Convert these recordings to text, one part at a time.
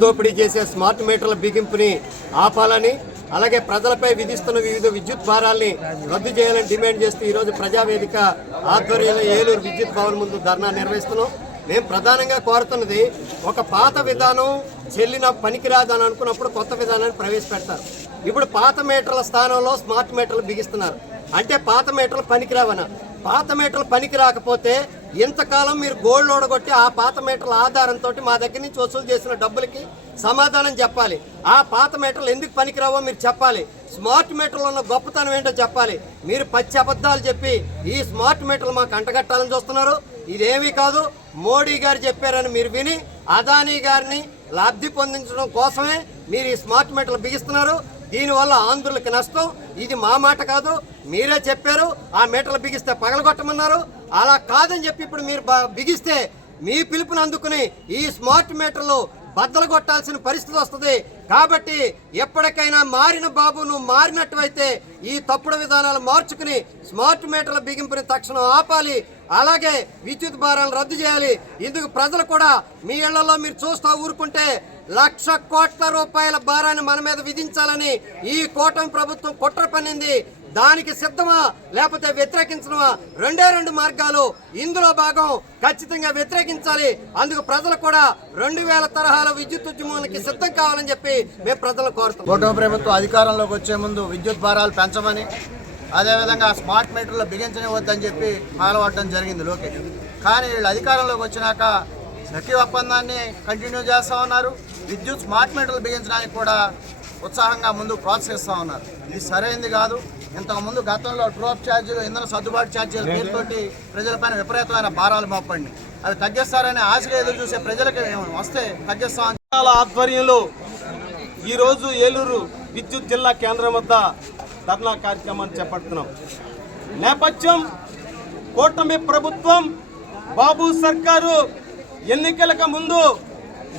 దోపిడీ చేసే స్మార్ట్ మీటర్ల బిగింపుని ఆపాలని, అలాగే ప్రజలపై విధిస్తున్న వివిధ విద్యుత్ భారాల్ని రద్దు చేయాలని డిమాండ్ చేస్తూ ఈరోజు ప్రజావేదిక ఆధ్వర్యంలో ఏలూరు విద్యుత్ భవన్ ముందు ధర్నా నిర్వహిస్తున్నాం. మేము ప్రధానంగా కోరుతున్నది, ఒక పాత విధానం చెల్లిన పనికిరాదని అనుకున్నప్పుడు కొత్త విధానాన్ని ప్రవేశపెడతారు. ఇప్పుడు పాత మీటర్ల స్థానంలో స్మార్ట్ మీటర్లు బిగిస్తున్నారు. అంటే పాత మీటర్లు పనికిరావన. పాత మీటర్లు పనికి రాకపోతే ఇంతకాలం మీరు గోల్డ్ ఓడగొట్టి ఆ పాత మీటర్ల ఆధారంతో మా దగ్గర నుంచి వసూలు చేసిన డబ్బులకి సమాధానం చెప్పాలి. ఆ పాత మీటర్లు ఎందుకు పనికిరావో మీరు చెప్పాలి. స్మార్ట్ మీటర్లు ఉన్న గొప్పతనం ఏంటో చెప్పాలి. మీరు పచ్చి అబద్ధాలు చెప్పి ఈ స్మార్ట్ మీటర్లు మాకు అంటగట్టాలని చూస్తున్నారు. ఇదేమీ కాదు, మోడీ గారు చెప్పారని మీరు విని అదానీ గారిని లబ్ధి పొందించడం కోసమే మీరు ఈ స్మార్ట్ మీటర్లు బిగిస్తున్నారు. దీనివల్ల ఆంధ్రులకు నష్టం. ఇది మా మాట కాదు, మీరే చెప్పారు. ఆ మీటర్లు బిగిస్తే పగలగొట్టమన్నారు. అలా కాదని చెప్పి ఇప్పుడు మీరు బిగిస్తే మీ పిలుపుని అందుకుని ఈ స్మార్ట్ మీటర్లు బద్దలు కొట్టాల్సిన పరిస్థితి వస్తుంది. కాబట్టి ఎప్పటికైనా మారిన బాబు, నువ్వు మారినట్టువైతే ఈ తప్పుడు విధానాలు మార్చుకుని స్మార్ట్ మీటర్ల బిగింపుని తక్షణం ఆపాలి. అలాగే విద్యుత్ భారాలను రద్దు చేయాలి. ఇందుకు ప్రజలు కూడా మీ ఇళ్లలో మీరు చూస్తూ ఊరుకుంటే 1,00,000 కోట్ల రూపాయల భారాన్ని మన మీద విధించాలని ఈ కూటమి ప్రభుత్వం కుట్ర పన్నింది. దానికి సిద్ధమా లేకపోతే వ్యతిరేకించడమా? రెండు మార్గాలు. ఇందులో భాగం ఖచ్చితంగా వ్యతిరేకించాలి. అందుకు ప్రజలు కూడా 2000 తరహాల విద్యుత్ ఉద్యమానికి సిద్ధం కావాలని చెప్పి మేము ప్రజలు కోరుతాం. కూటమి ప్రభుత్వం అధికారంలోకి వచ్చే ముందు విద్యుత్ భారాలు పెంచమని, అదేవిధంగా స్మార్ట్ మీటర్లు బిగించనివద్దని చెప్పి మాలవడ్డం జరిగింది లోకేష్. కానీ వీళ్ళు అధికారంలోకి వచ్చినాక సఖీ ఒప్పందాన్ని కంటిన్యూ చేస్తూ ఉన్నారు. విద్యుత్ స్మార్ట్ మీటర్లు బిగించడానికి కూడా ఉత్సాహంగా ముందు ప్రోత్సహిస్తూ ఉన్నారు. ఇది సరైనది కాదు. ఇంతకుముందు గతంలో డ్రాప్ ఛార్జీలు, ఇంధన సర్దుబాటు ఛార్జీల పేరుతోటి ప్రజలపైన విపరీతమైన భారాలు మోపండి. అవి తగ్గిస్తారని ఆశగా ఎదురు చూసే ప్రజలకి వస్తే తగ్గిస్తామని ఆధ్వర్యంలో ఈరోజు ఏలూరు విద్యుత్ జిల్లా కేంద్రం వద్ద ధర్నా కార్యక్రమాన్ని చేపడుతున్నాం. నేపథ్యం, కూటమి ప్రభుత్వం, బాబు సర్కారు ఎన్నికలకు ముందు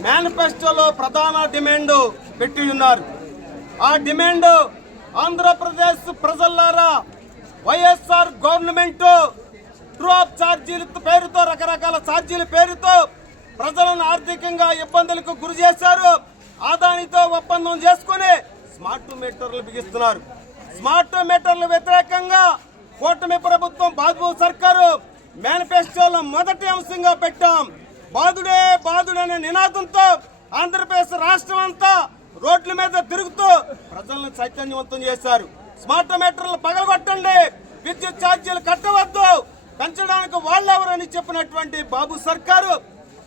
మేనిఫెస్టోలో ప్రధాన డిమాండ్ పెట్టి ఉన్నారు. ఆ డిమాండ్, ఆంధ్రప్రదేశ్ ప్రజలారా, వైఎస్ఆర్ గవర్నమెంట్ డ్రాప్ ఛార్జీల పేరుతో, రకరకాల ఛార్జీల పేరుతో ప్రజలను ఆర్థికంగా ఇబ్బందులకు గురి చేశారు. అదానితో ఒప్పందం చేసుకుని స్మార్ట్ మీటర్లు బిగిస్తున్నారు. స్మార్ట్ మీటర్ల వ్యతిరేకంగా కూటమి ప్రభుత్వం, బాబు సర్కారు మేనిఫెస్టోలో మొదటి అంశంగా పెట్టాం. బాధుడే బాధుడనే నినాదంతో ఆంధ్రప్రదేశ్ రాష్ట్రం అంతా రోడ్ల మీద తిరుగుతూ ప్రజలను చైతన్యవంతం చేశారు. స్మార్ట్ మీటర్లు పగలగొట్టండి, విద్యుత్ ఛార్జీలు కట్టవద్దు, పెంచడానికి వాళ్ళెవరని చెప్పినటువంటి బాబు సర్కారు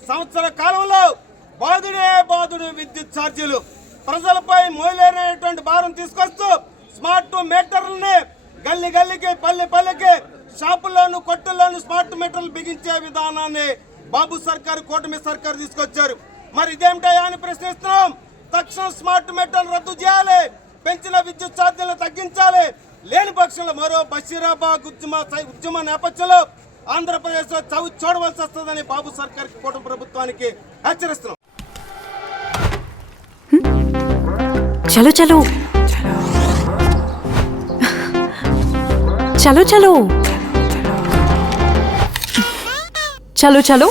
సంవత్సర కాలంలో బాధుడే బాధుడు విద్యుత్ ఛార్జీలు ప్రజలపై మోయలేనటువంటి భారం తీసుకొస్తూ స్మార్ట్ మీటర్లని గల్లీ గల్లీకి, పల్లె పల్లెకి, షాపుల్లోను, కొట్టుల్లోను స్మార్ట్ మీటర్లు బిగించే విధానాన్ని బాబు సర్కారు, కూటమి సర్కారు తీసుకొచ్చారు. మరి ఇదేమిటా అని ప్రశ్నిస్తున్నాం. తక్షణం స్మార్ట్ మీటర్లు రద్దు చేయాలి, పెంచిన విద్యుత్ ఛార్జీలను తగ్గించాలి. లేని పక్షంలో మరో బషీరాబాద్ ఉద్యమ నేపథ్యంలో ఆంధ్రప్రదేశ్ చవి చూడవలసి వస్తుందని బాబు సర్కార్, కూటమి ప్రభుత్వానికి హెచ్చరిస్తున్నాం. చలో చలో చలో చలో చలో చలో చలో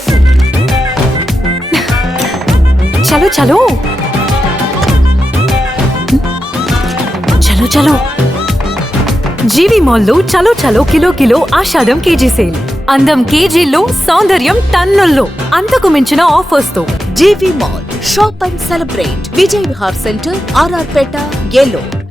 చలో చలో చలో జీవి మాల్లో చలో చలో కిలో ఆషాఢం కేజీ సేల్. అందం కేజీల్లో, సౌందర్యం టన్నుల్లో, అంతకు మించిన ఆఫర్స్ తో GV mall shop and celebrate. Vijay Vihar center, RR Peta, Eluru.